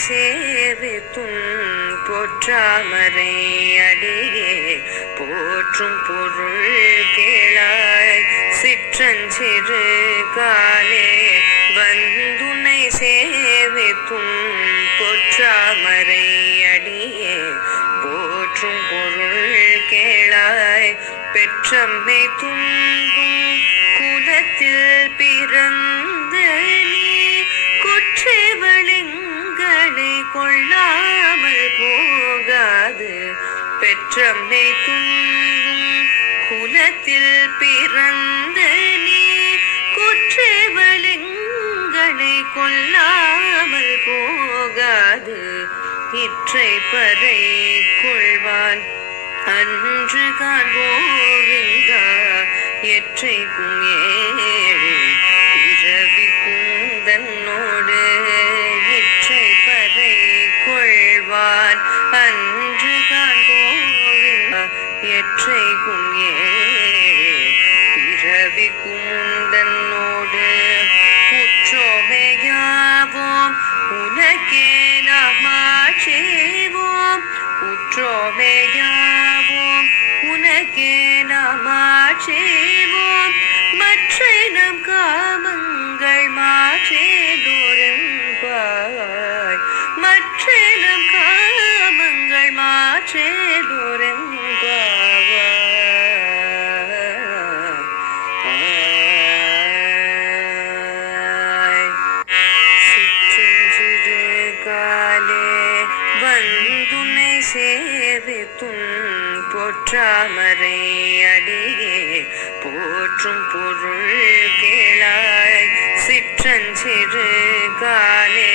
சேவித்தும் போற்றாமரை அடியே போற்றும் பொருள் கேளாய் சிற்றஞ்சிறு காலே வந்துனை சேவித்தும் பொற்றாமரை அடியே போற்றும் பொருள் கேளாய் பெற்றம்மை துன்பும் குலத்தில் பிறந்த கொள்ளாமல் போகாது. பெற்றம்மை துன்பும் குலத்தில் பிறந்த நீ குற்றவளிங்களை கொள்ளாமல் போகாது. இற்றை பறை கொள்வான் அன்று கான் கோவிந்தா எற்றைக்கும் ஏ கொள்வான் அன்று கான் கோவிந்தா எற்றைக்கும் ஏழு பிறவி குந்தன்னோடு உற்றோமையாவோம் உனக்கே செய்வோம் உற்றோமையாவோம் உனக்கே நாமாட்சேவோம் மாற்றேதோரெம்பாய் காமங்கள் மாற்றேதோரெம்பாவாய் சிற்றஞ்சிறு காலே வந்துனை சேவித்தும் போற்றாமரை அடியே போற்றும் பொருள் கேளாய் சிற்றஞ்சிறு காலே